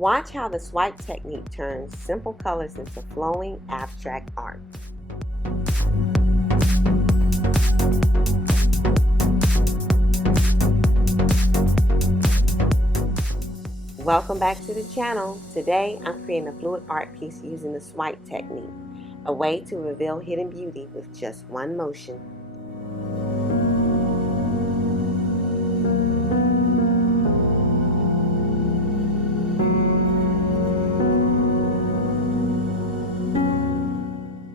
Watch how the swipe technique turns simple colors into flowing, abstract art. Welcome back to the channel. Today I'm creating a fluid art piece using the swipe technique, a way to reveal hidden beauty with just one motion.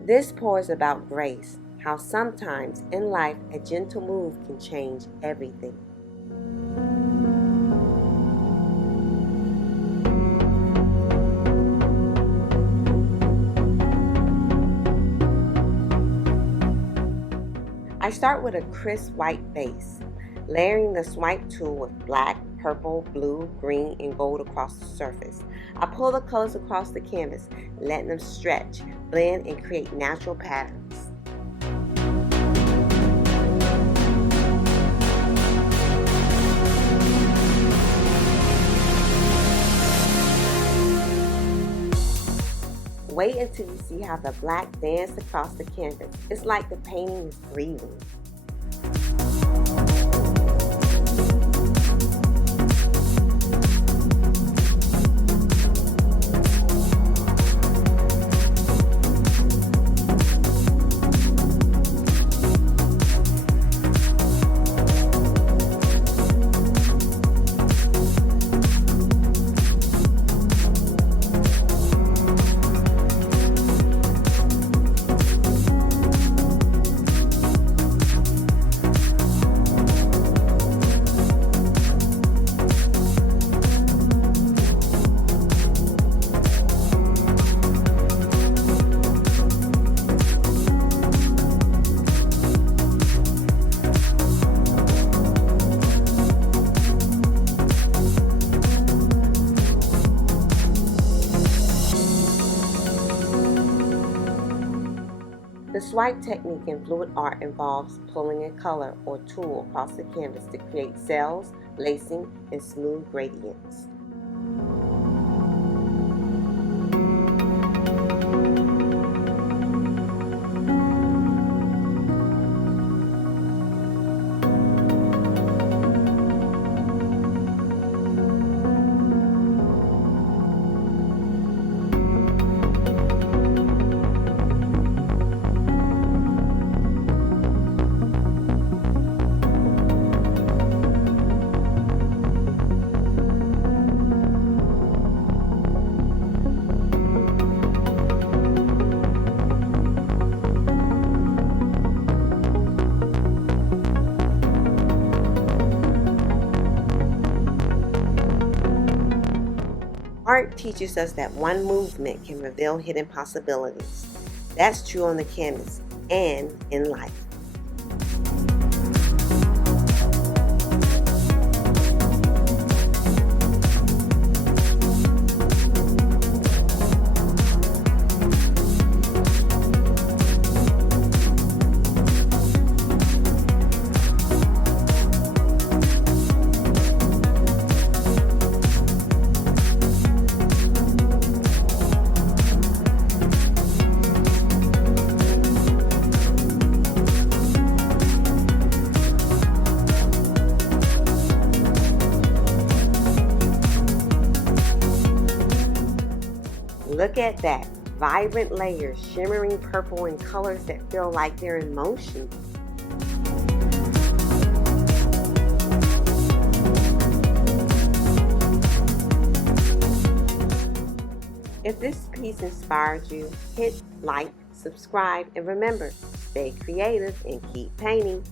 This pour is about grace, how sometimes in life a gentle move can change everything. I start with a crisp white base, layering the swipe tool with black, purple, blue, green, and gold across the surface. I pull the colors across the canvas, letting them stretch, blend, and create natural patterns. Wait until you see how the black danced across the canvas. It's like the painting is breathing. The swipe technique in fluid art involves pulling a color or tool across the canvas to create cells, lacing, and smooth gradients. Art teaches us that one movement can reveal hidden possibilities. That's true on the canvas and in life. Look at that, vibrant layers, shimmering purple and colors that feel like they're in motion. If this piece inspired you, hit like, subscribe, and remember, stay creative and keep painting.